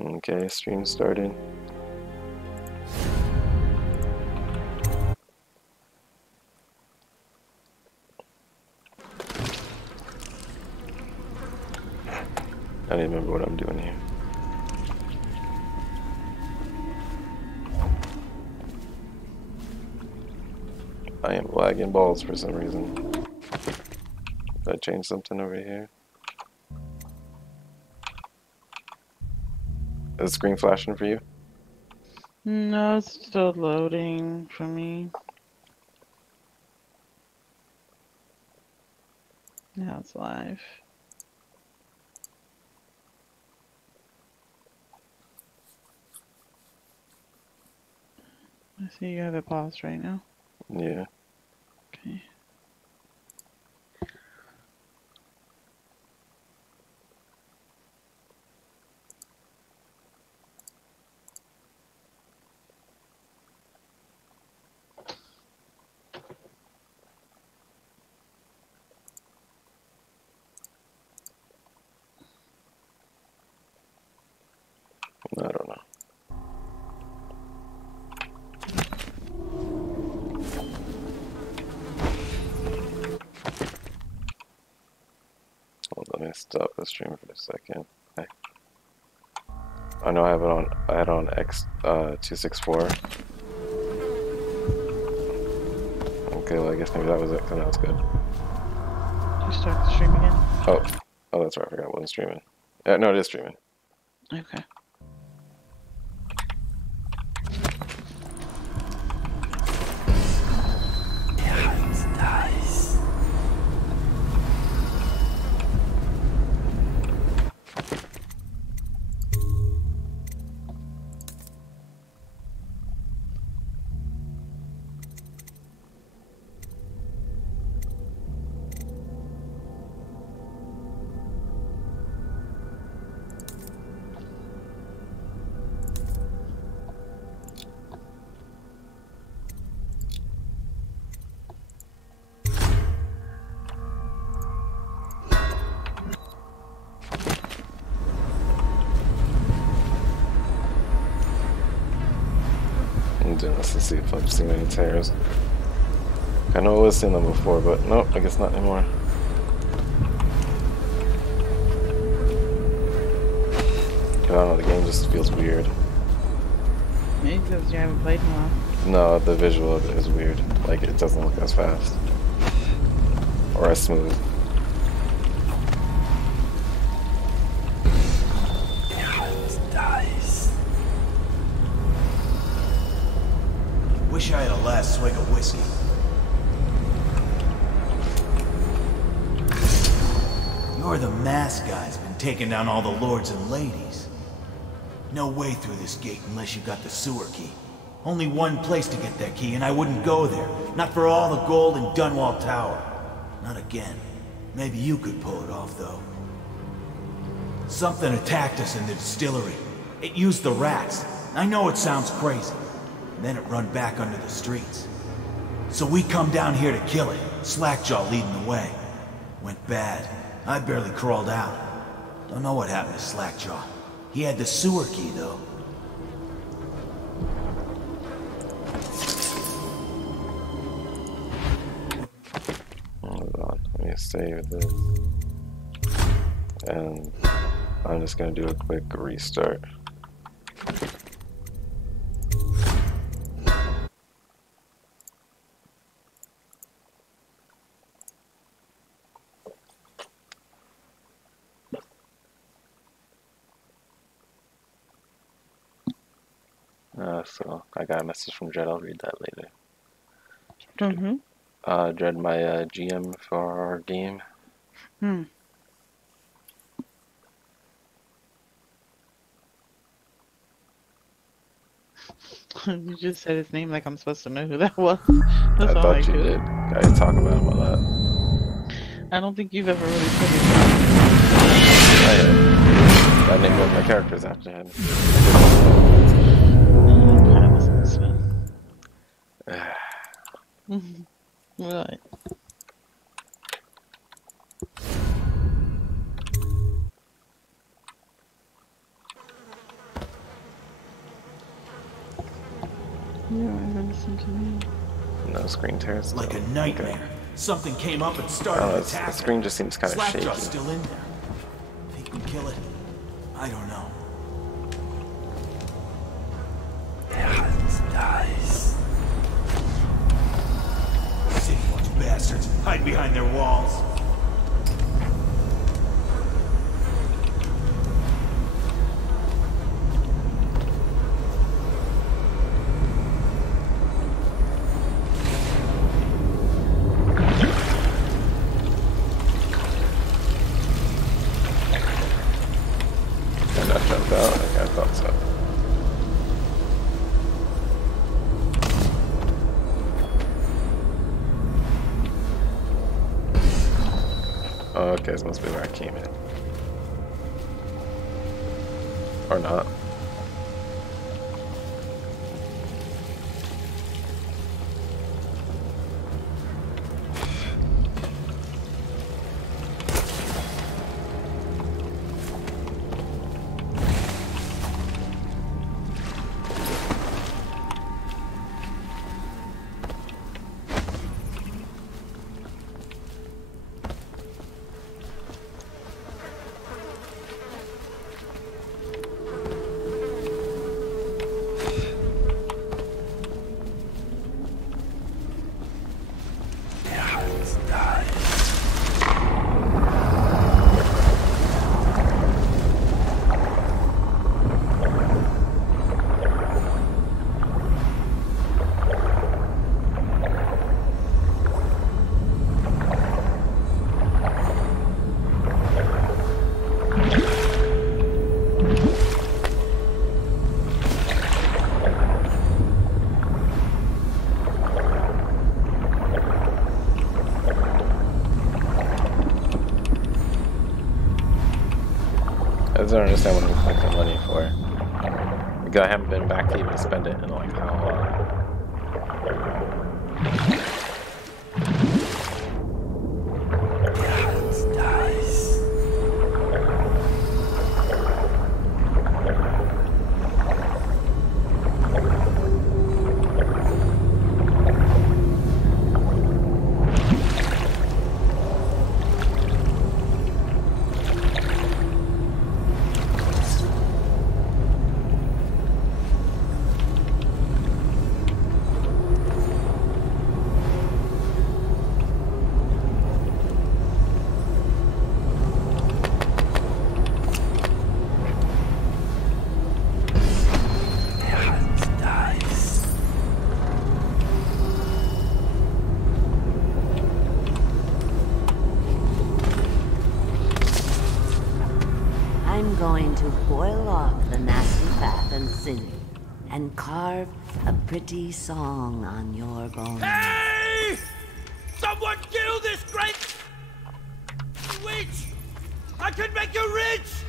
Okay, stream started. I don't even remember what I'm doing here. I am lagging balls for some reason. Did I change something over here? Is the screen flashing for you? No, it's still loading for me. Now it's live. I see you have it paused right now. Yeah. Okay. I don't know. Hold on, let me stop the stream for a second. Hey. I know I have it on. I had it on X 264. Okay, well I guess maybe that was it. Cause that was good. You start the stream again? Oh, that's right. I forgot it wasn't streaming. No, it is streaming. Okay. I'm doing this to see if I've seen any tears. I know I was seeing them before, but nope, I guess not anymore. I don't know, the game just feels weird. Maybe because you haven't played in a while. No, the visual of it is weird. Like, it doesn't look as fast. Or as smooth. Wish I had a last swig of whiskey. You're the masked guy's been taking down all the lords and ladies. No way through this gate unless you got the sewer key. Only one place to get that key, and I wouldn't go there. Not for all the gold in Dunwall Tower. Not again. Maybe you could pull it off, though. Something attacked us in the distillery. It used the rats. I know it sounds crazy. And then it run back under the streets. So we come down here to kill it, Slackjaw leading the way. Went bad. I barely crawled out. Don't know what happened to Slackjaw. He had the sewer key, though. Hold on, let me save this. And I'm just gonna do a quick restart. So I got a message from Jed. I'll read that later. Mm-hmm. Jed, my GM for our game. Hmm. You just said his name like I'm supposed to know who that was. That's I all thought I you could. did. I talk about him a lot. I don't think you've ever really said his name. I named one of my characters after him. Right. Yeah, I don't listen to me. No screen tears. Like a still. nightmare. Okay. Something came up and I don't started know, the attacking. screen just seems kind of shaky. Slackjaw's still in there. If he can kill it, I don't know. Nice. Sick bunch of bastards. Hide behind their walls. Did not jump out? Okay, I thought so. Oh, okay, this must be where I came in. Or not. I just don't understand what I'm collecting money for. Because I haven't been back to even spend it in like how long. I'm going to boil off the nasty fat and sinew, and carve a pretty song on your bones. Hey! Someone kill this great witch! I can make you rich!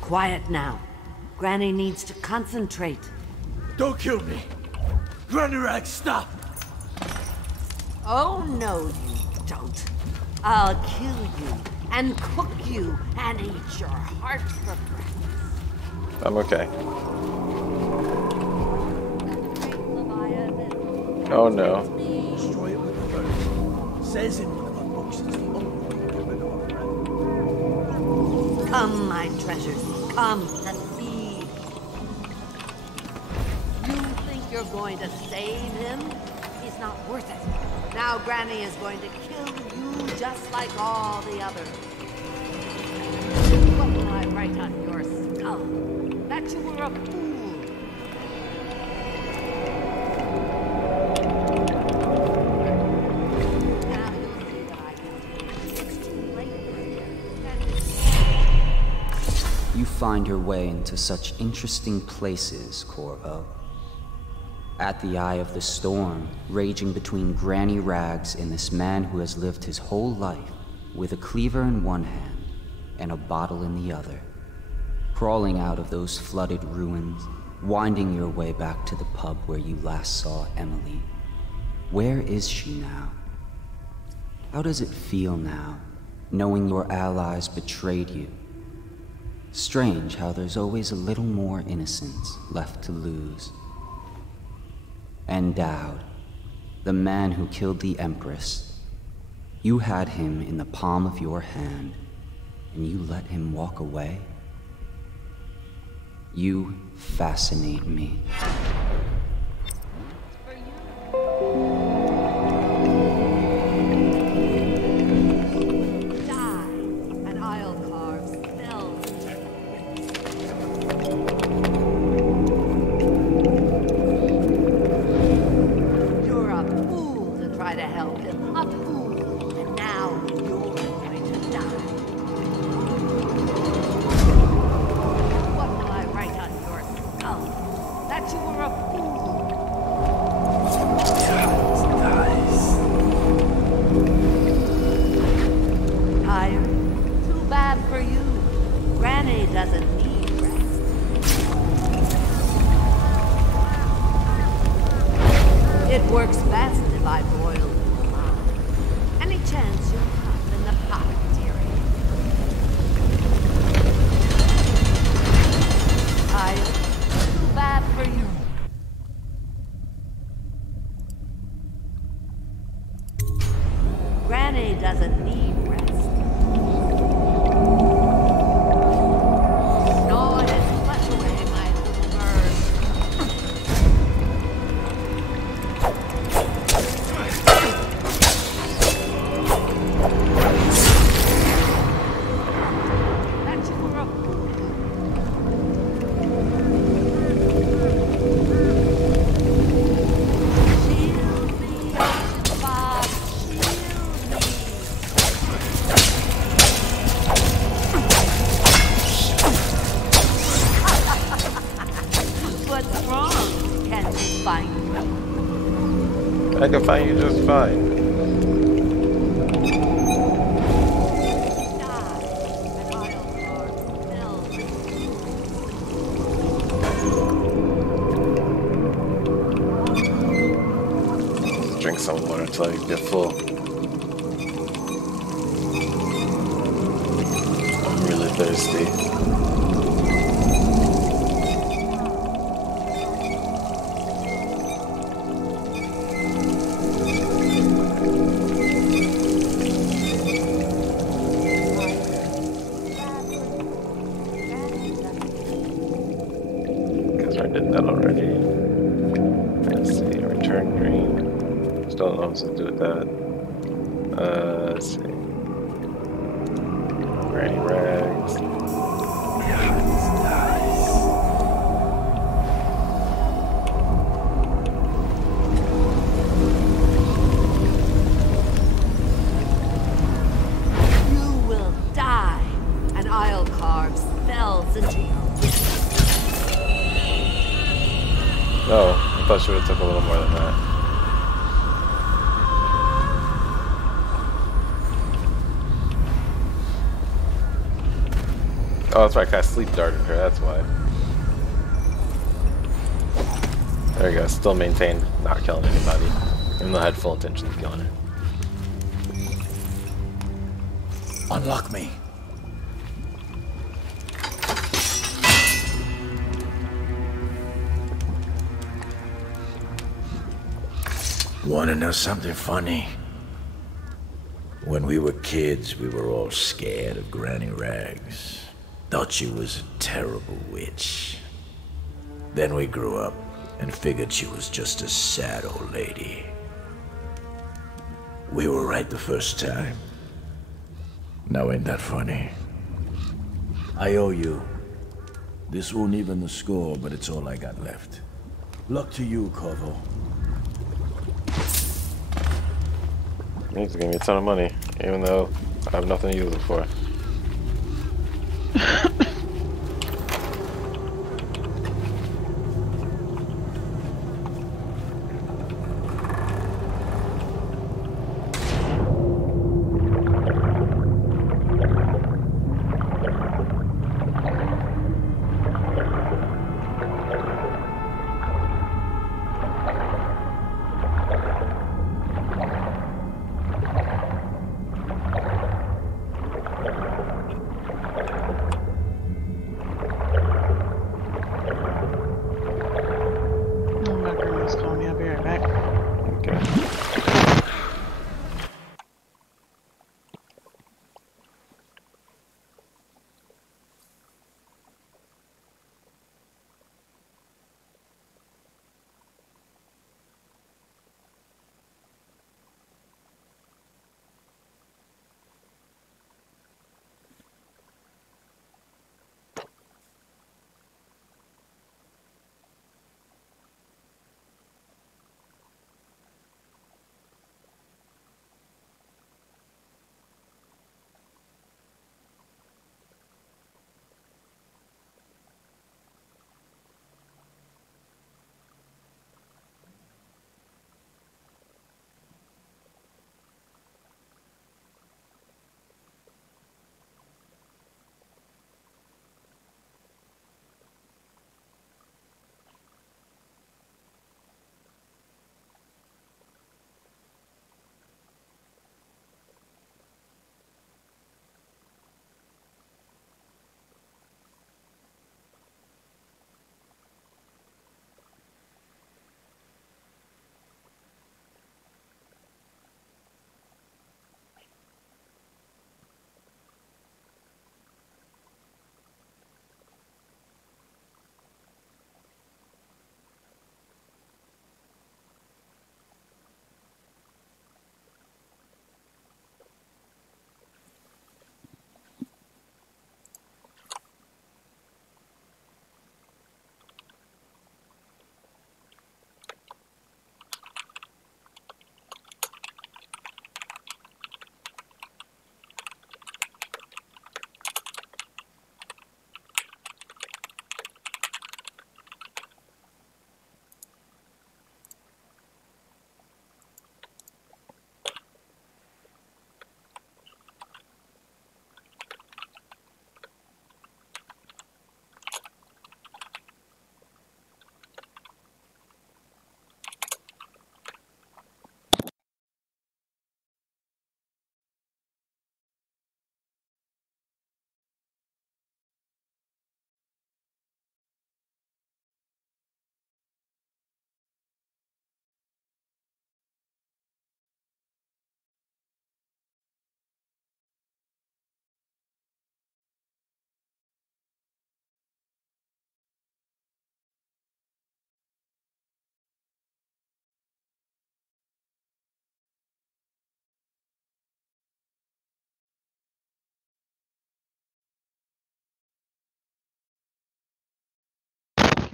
Quiet now. Granny needs to concentrate. Don't kill me! Granny, stop! Oh, no, you don't. I'll kill you and cook you and eat your heart for breakfast. I'm okay. Oh no. Destroy it with the bird. Says in one of our books it's the only way to get rid of our friend. Come, my treasures, come and feed. You think you're going to save him? He's not worth it. Now Granny is going to kill you just like all the others. What will I write on your skull? That you were a fool. Now you'll see what I can do. It's too late for him. You find your way into such interesting places, Corvo. At the eye of the storm, raging between Granny Rags and this man who has lived his whole life with a cleaver in one hand and a bottle in the other. Crawling out of those flooded ruins, winding your way back to the pub where you last saw Emily. Where is she now? How does it feel now, knowing your allies betrayed you? Strange how there's always a little more innocence left to lose. Endowed, the man who killed the Empress. You had him in the palm of your hand, and you let him walk away? You fascinate me. Granny doesn't need rest. Gnaw his flesh away, my little bird. That you were a fool. Shield me, ocean Bob, shield me. What's wrong? Can't you find me? I can find you just fine. Die, and I'll carve milk. Just drink some water until I get full. I'm really thirsty. Guess I did that already. Let's see, return dream. Still don't know what to do with that. Let's see. Granny rags. You will die, and I'll carve spells into your wrist. Oh, I thought she would have took a little more than that. Oh, that's right, I sleep darted her, that's why. There you go, still maintained not killing anybody. Even though I had full intention of killing her. Unlock me. Wanna know something funny? When we were kids, we were all scared of Granny Rags. Thought she was a terrible witch. Then we grew up and figured she was just a sad old lady. We were right the first time. Now ain't that funny? I owe you. This won't even the score, but it's all I got left. Luck to you, Corvo. He needs to give me a ton of money, even though I have nothing to use it for.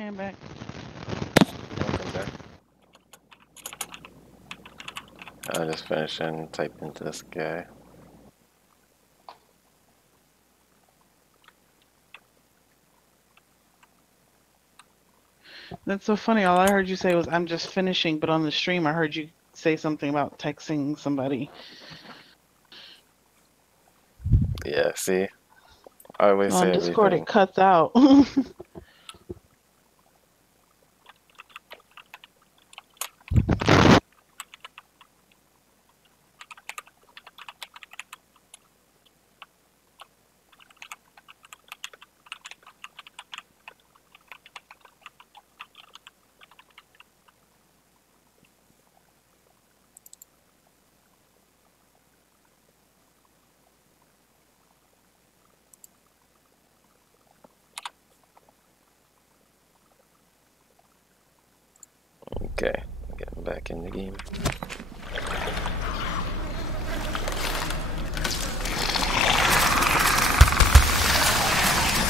Okay, I'm back. Welcome back. I'll just finish and type into this guy. That's so funny. All I heard you say was, I'm just finishing, but on the stream, I heard you say something about texting somebody. Yeah, see? I always On say Discord, everything. it cuts out. Okay, getting back in the game.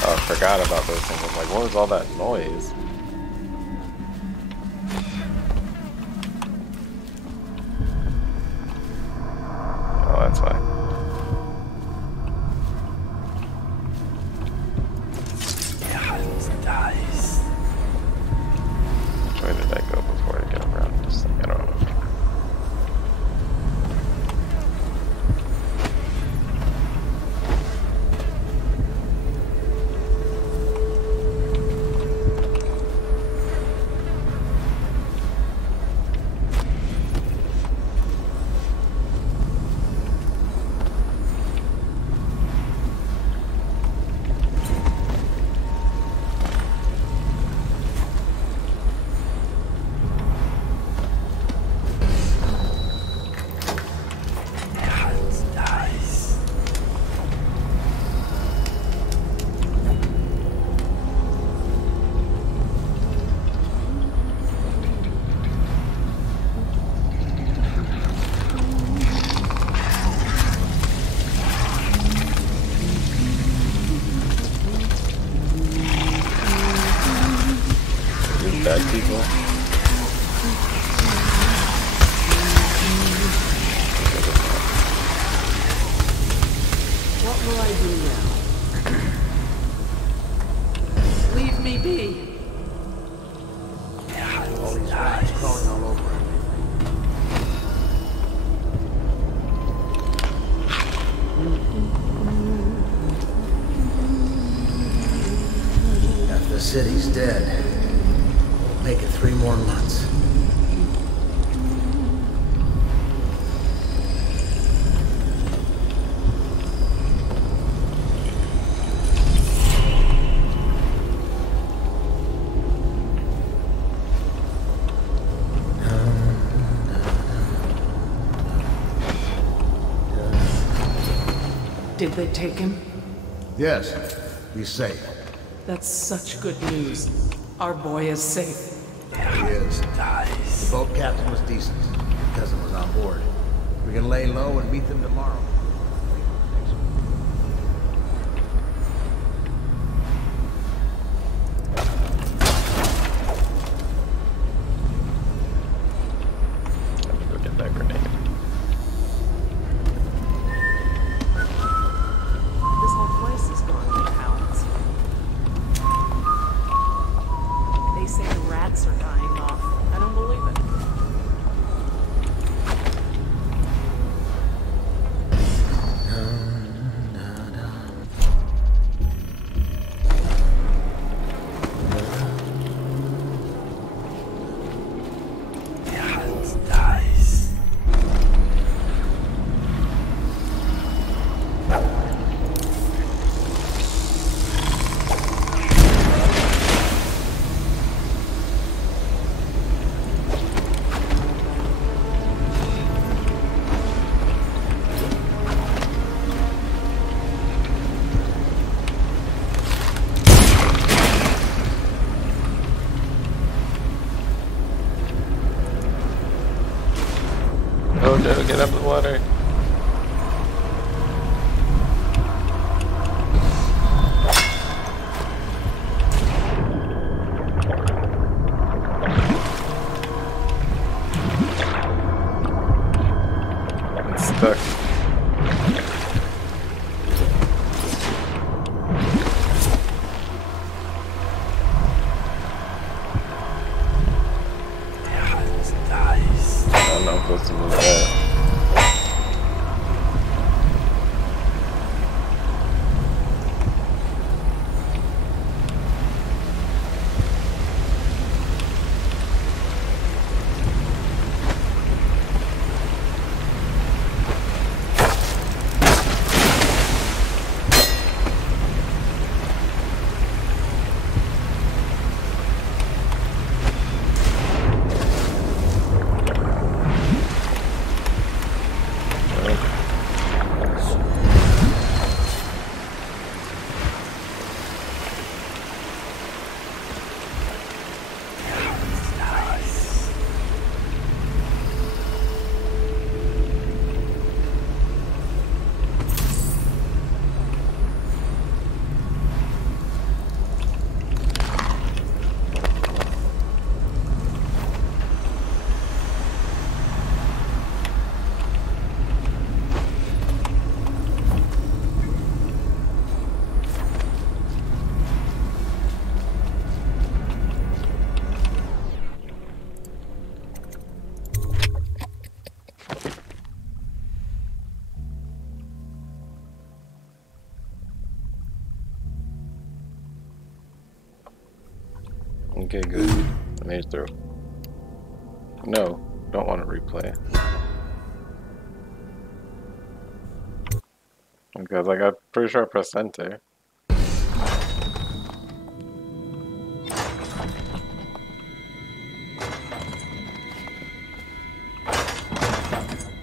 Oh, I forgot about those things. I'm like, what was all that noise? Oh, that's why. Where did I go before I get around this thing? I don't know. These bad people. What will I do now? Leave me be. All these rats crawling all over everything. If the city's dead, we'll make it 3 more months. Did they take him? Yes, he's safe. That's such good news. Our boy is safe. He is. The boat captain was decent. Your cousin was on board. We can lay low and meet them tomorrow. Let me go get that grenade. This whole place is gone to pounds. They say the rats are dying off. I don't believe it. Oh no, get up in the water. stuck. Nice. I don't know if I'm supposed to move that. Okay, good. I made it through. No, don't want to replay. Because like I'm pretty sure I pressed enter.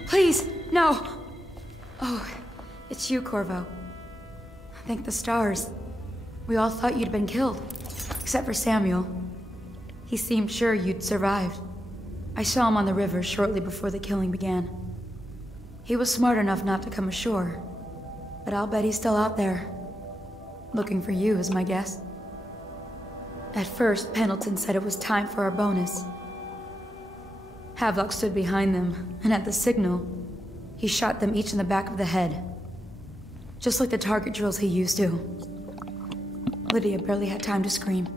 Please, no! Oh, it's you, Corvo. Thank the stars. We all thought you'd been killed. Except for Samuel. He seemed sure you'd survived. I saw him on the river shortly before the killing began. He was smart enough not to come ashore. But I'll bet he's still out there. Looking for you, is my guess. At first, Pendleton said it was time for our bonus. Havelock stood behind them, and at the signal, he shot them each in the back of the head. Just like the target drills he used to. Lydia barely had time to scream.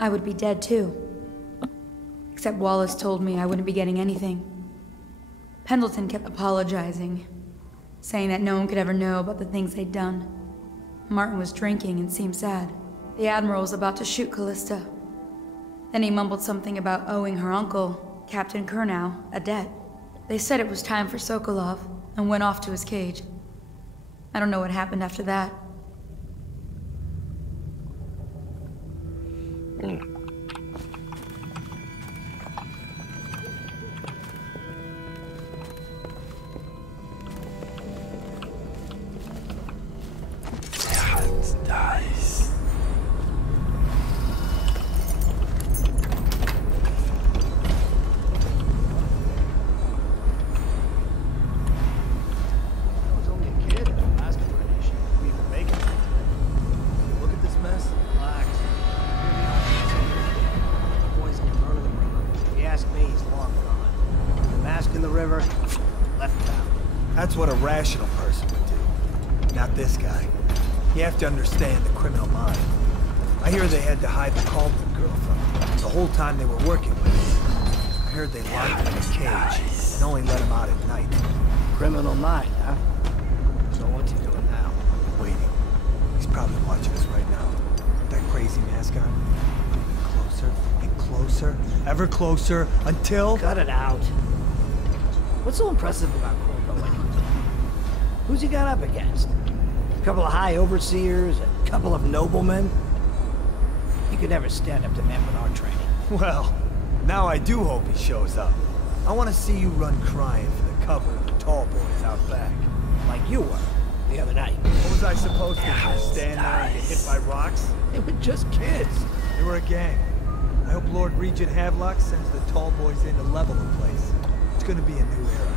I would be dead too. Except Wallace told me I wouldn't be getting anything. Pendleton kept apologizing, saying that no one could ever know about the things they'd done. Martin was drinking and seemed sad. The Admiral was about to shoot Callista. Then he mumbled something about owing her uncle, Captain Kurnow, a debt. They said it was time for Sokolov, and went off to his cage. I don't know what happened after that. Nice. I was only a kid at the last coronation. We even make it. Look at this mess. Relax. The boys can murder the river. If you ask me, he's long gone. The mask in the river, left out. That's what a rational person would do. Not this guy. You have to understand the criminal mind. I hear they had to hide the Caldwell girl from him the whole time they were working with him. I heard they locked him in a cage and only let him out at night. Criminal mind, huh? So what's he doing now? Waiting. He's probably watching us right now. With that crazy mask on. Moving closer and closer, ever closer, until... Cut it out. What's so impressive about Corvo anyway? Who's he got up against? A couple of high overseers, a couple of noblemen? He could never stand up to men with our training. Well, now I do hope he shows up. I want to see you run crying for the cover of the tall boys out back. Like you were, the other night. What was I supposed to do? Stand there and get hit by rocks? They were just kids. They were a gang. I hope Lord Regent Havelock sends the tall boys in to level the place. It's gonna be a new era.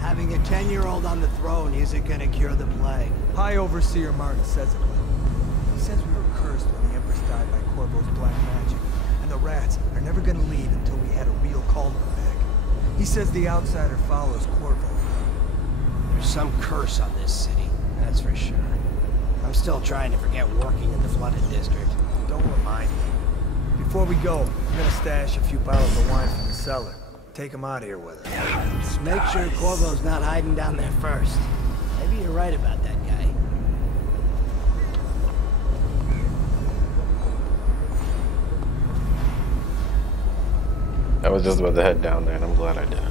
Having a 10-year-old on the throne isn't gonna cure the plague. High Overseer Martin says it will. He says we were cursed when the Empress died by Corvo's black magic, and the rats are never gonna leave until we had a real Caldwell back. He says the outsider follows Corvo. They're There's some curse on this city, that's for sure. I'm still trying to forget working in the flooded district. Don't remind me. Before we go, I'm gonna stash a few bottles of wine from the cellar. Take them out of here with us. Just make sure Corvo's not hiding down there first. Maybe you're right about that guy. I was just about to head down there, and I'm glad I didn't.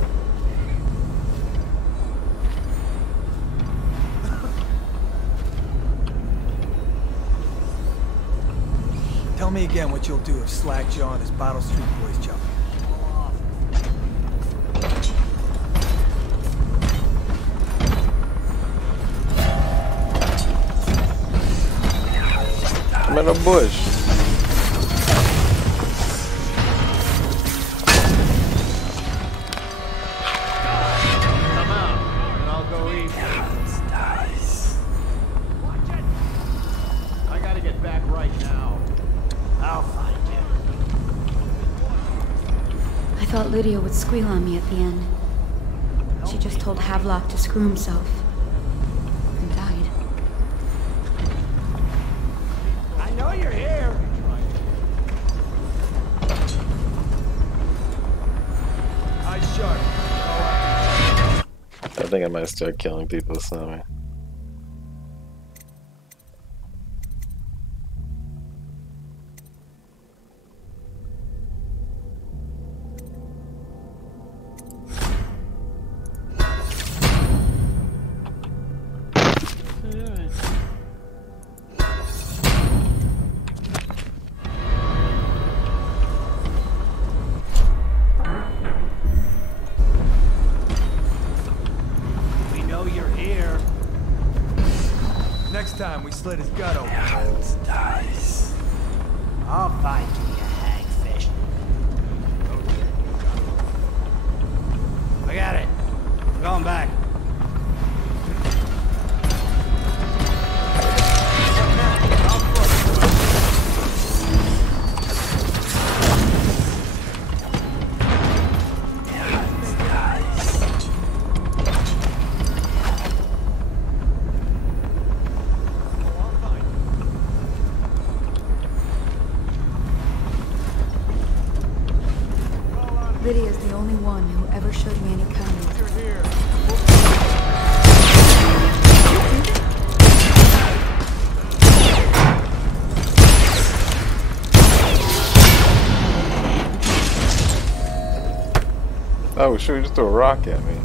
Tell me again what you'll do if Slackjaw and his Bottle Street boys jump in. I'm in a bush. Come out, and I'll go eat. I gotta get back right now. I'll find you. I thought Lydia would squeal on me at the end. She just told Havelock to screw himself. And died. I know you're here. Eyes sharp. I think I might start killing people somewhere. We know you're here. Next time we slit his gut open. I'll find you, you hagfish. I got it. I'm going back. Lydia's the only one who ever showed me any kindness. Oh, shoot, he just threw a rock at me.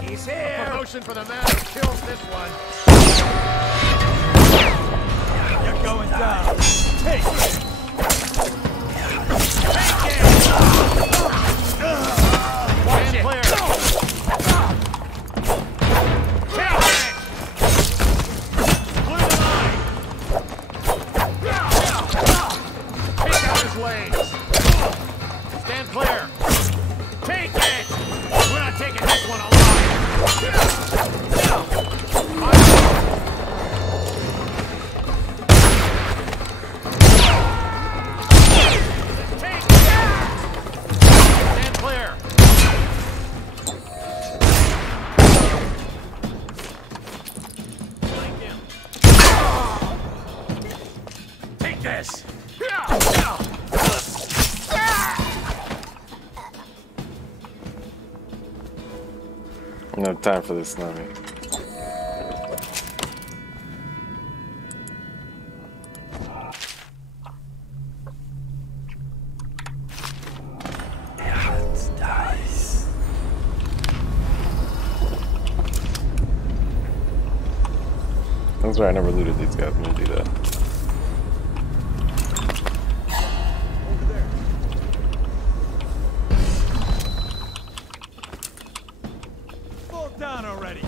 He's here. Promotion for the man who kills this one. You're going down. Take it. Stand clear. Clear the line. Take out his legs. Stand clear. Take it. We're not taking this one alive. Stand clear. Take this. No time for this, Snubby. That's right, I never looted these guys. I'm gonna do that. Fall down already.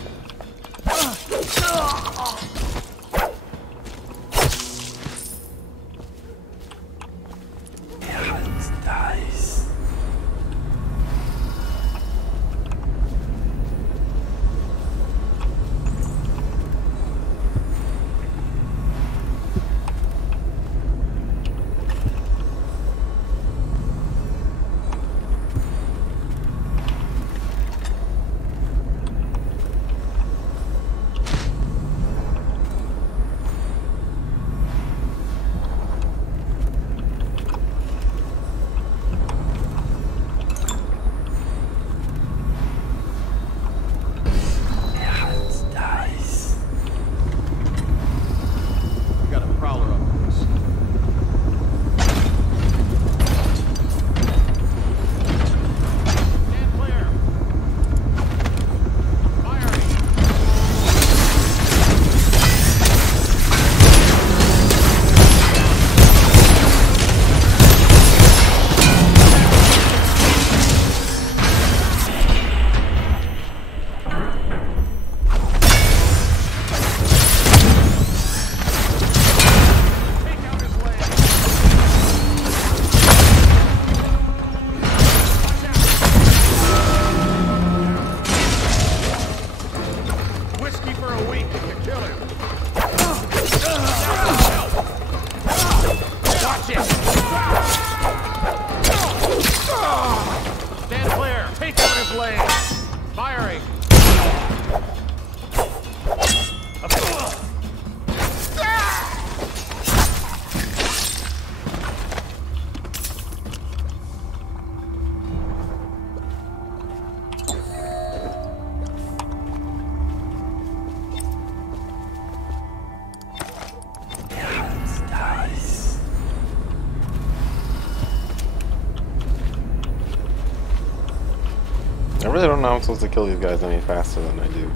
really don't know how I'm supposed to kill these guys any faster than I do.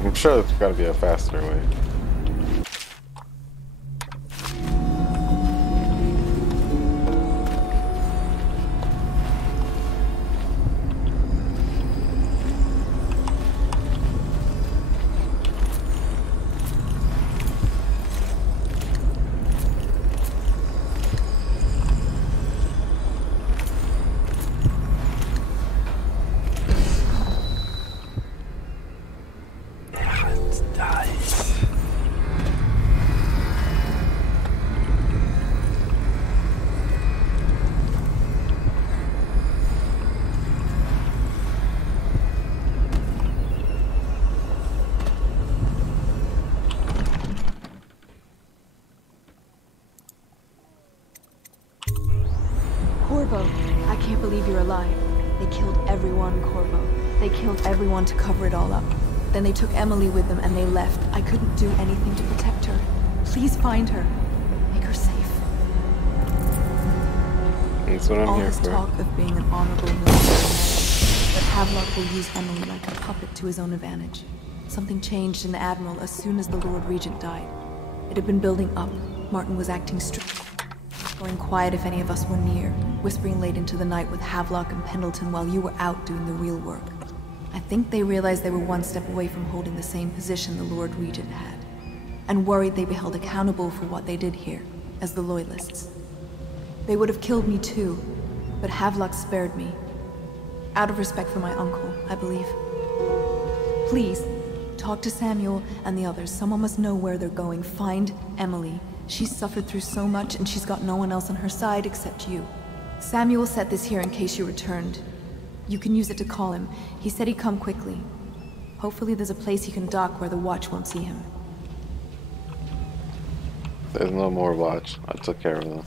I'm sure there's gotta be a faster way. Corvo, I can't believe you're alive. They killed everyone, Corvo. They killed everyone to cover it all up. Then they took Emily with them and they left. I couldn't do anything to protect her. Please find her. Make her safe. That's what I'm all here this for. talk of being an honorable military man, but Havelock will use Emily like a puppet to his own advantage. Something changed in the Admiral as soon as the Lord Regent died. It had been building up. Martin was acting strict, going quiet if any of us were near, whispering late into the night with Havelock and Pendleton while you were out doing the real work. I think they realized they were one step away from holding the same position the Lord Regent had, and worried they'd be held accountable for what they did here, as the Loyalists. They would have killed me too, but Havelock spared me. Out of respect for my uncle, I believe. Please, talk to Samuel and the others. Someone must know where they're going. Find Emily. She's suffered through so much, and she's got no one else on her side except you. Samuel set this here in case you returned. You can use it to call him. He said he'd come quickly. Hopefully there's a place he can dock where the watch won't see him. There's no more watch. I took care of them.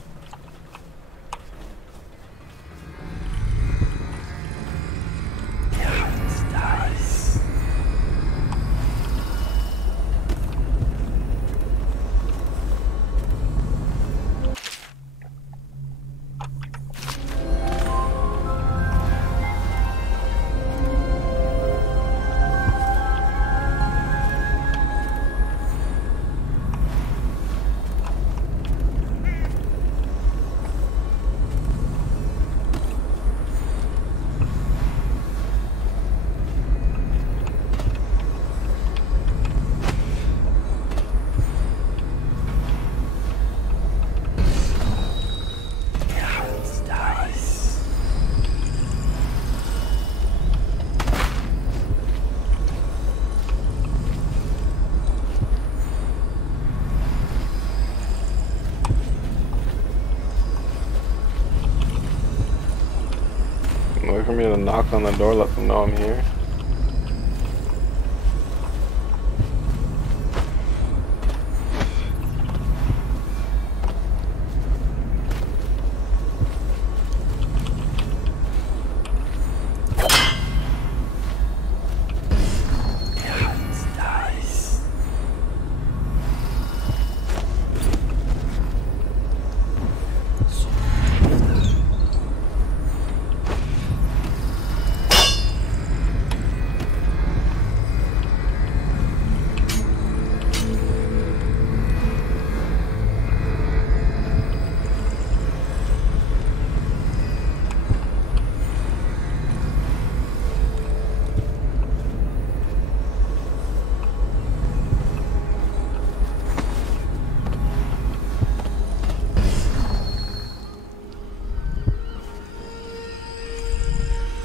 Wait for me to knock on the door, let them know I'm here.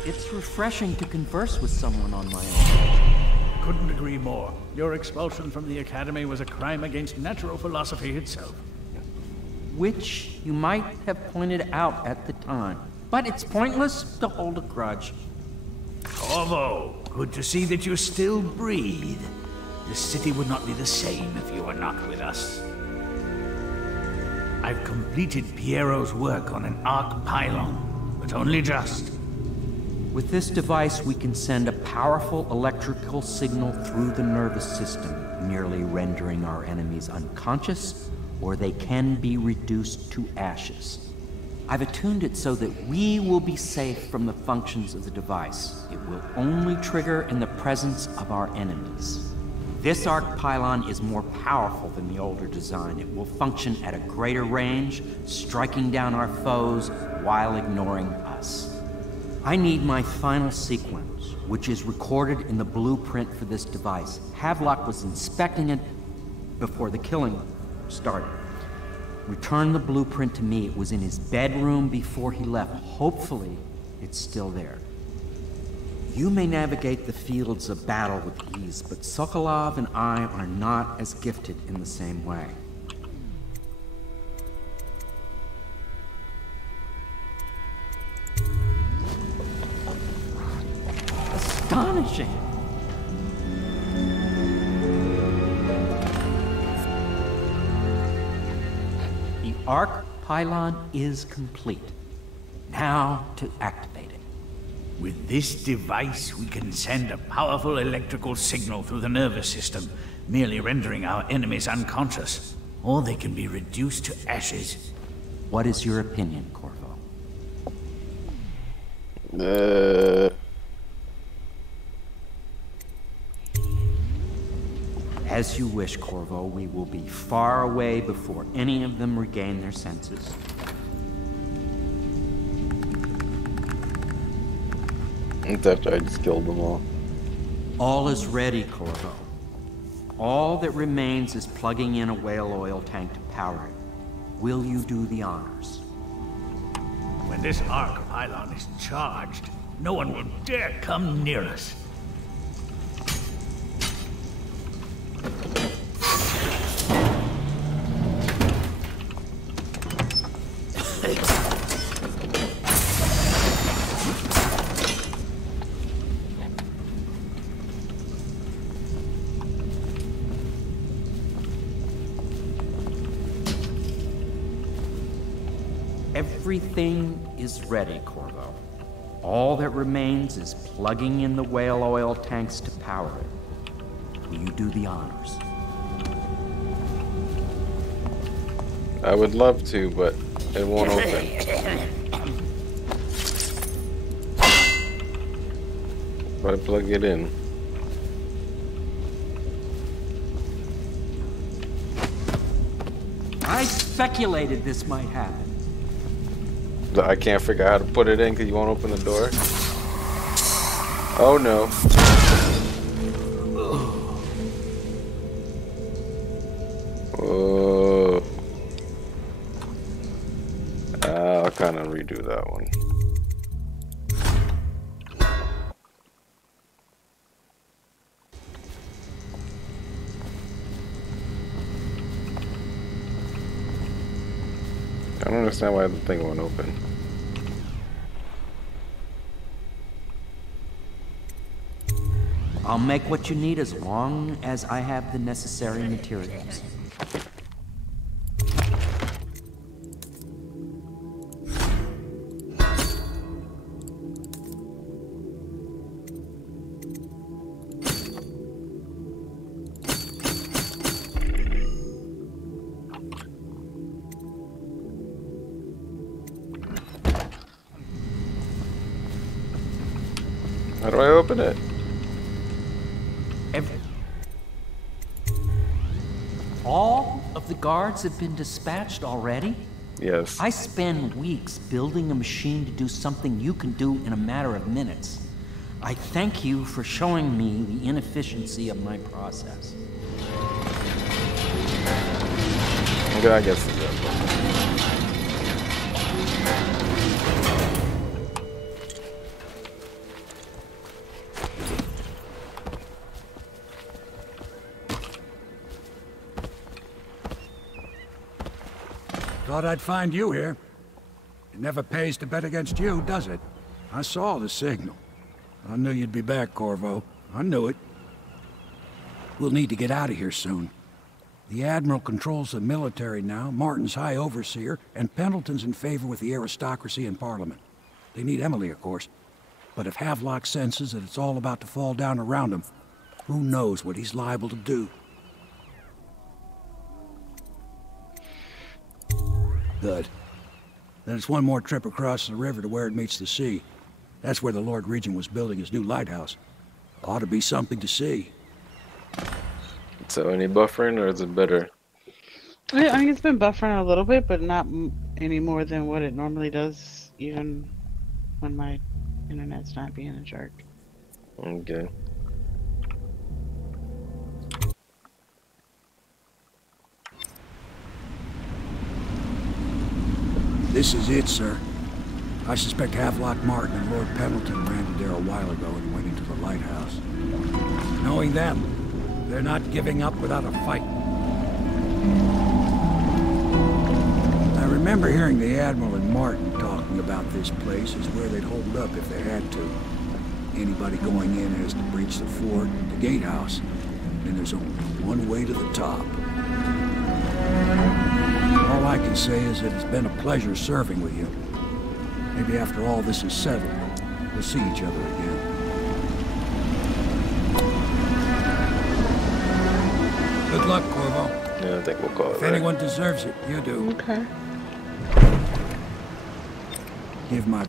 It's refreshing to converse with someone on my own. Couldn't agree more. Your expulsion from the Academy was a crime against natural philosophy itself. Which you might have pointed out at the time. But it's pointless to hold a grudge. Corvo, good to see that you still breathe. This city would not be the same if you were not with us. I've completed Piero's work on an arc pylon, but only just. With this device, we can send a powerful electrical signal through the nervous system, merely rendering our enemies unconscious, or they can be reduced to ashes. I've attuned it so that we will be safe from the functions of the device. It will only trigger in the presence of our enemies. This arc pylon is more powerful than the older design. It will function at a greater range, striking down our foes while ignoring us. I need my final sequence, which is recorded in the blueprint for this device. Havelock was inspecting it before the killing started. Return the blueprint to me. It was in his bedroom before he left. Hopefully, it's still there. You may navigate the fields of battle with ease, but Sokolov and I are not as gifted in the same way. Astonishing! The arc pylon is complete. Now to activate it. With this device, we can send a powerful electrical signal through the nervous system, merely rendering our enemies unconscious. Or they can be reduced to ashes. What is your opinion, Corvo? As you wish, Corvo. We will be far away before any of them regain their senses. It's after I just killed them all. All is ready, Corvo. All that remains is plugging in a whale oil tank to power it. Will you do the honors? When this arc pylon is charged, no one will dare come near us. Everything is ready, Corvo. All that remains is plugging in the whale oil tanks to power it. Will you do the honors? I would love to, but it won't open. If I plug it in. I speculated this might happen. I can't figure out how to put it in because you won't open the door. Oh no. Whoa. I'll kind of redo that one. I don't understand why the thing won't open. I'll make what you need as long as I have the necessary materials. How do I open it? All of the guards have been dispatched already? Yes. I spend weeks building a machine to do something you can do in a matter of minutes. I thank you for showing me the inefficiency of my process. Okay, I guess it's good. Thought I'd find you here. It never pays to bet against you, does it? I saw the signal. I knew you'd be back, Corvo. I knew it. We'll need to get out of here soon. The Admiral controls the military now, Martin's High Overseer, and Pendleton's in favor with the aristocracy and Parliament. They need Emily, of course. But if Havelock senses that it's all about to fall down around him, who knows what he's liable to do? Good. Then it's one more trip across the river to where it meets the sea. That's where the Lord Regent was building his new lighthouse. Ought to be something to see. So any buffering, or is it better? I mean, it's been buffering a little bit, but not any more than what it normally does, even when my internet's not being a jerk. Okay. This is it, sir. I suspect Havelock Martin and Lord Pendleton landed there a while ago and went into the lighthouse. Knowing them, they're not giving up without a fight. I remember hearing the Admiral and Martin talking about this place as where they'd hold up if they had to. Anybody going in has to breach the fort, the gatehouse, and there's only one way to the top. All I can say is that it's been a pleasure serving with you. Maybe after all this is settled, we'll see each other again. Good luck, Corvo. Yeah, I think we'll call it. If anyone deserves it, you do. Okay. Give my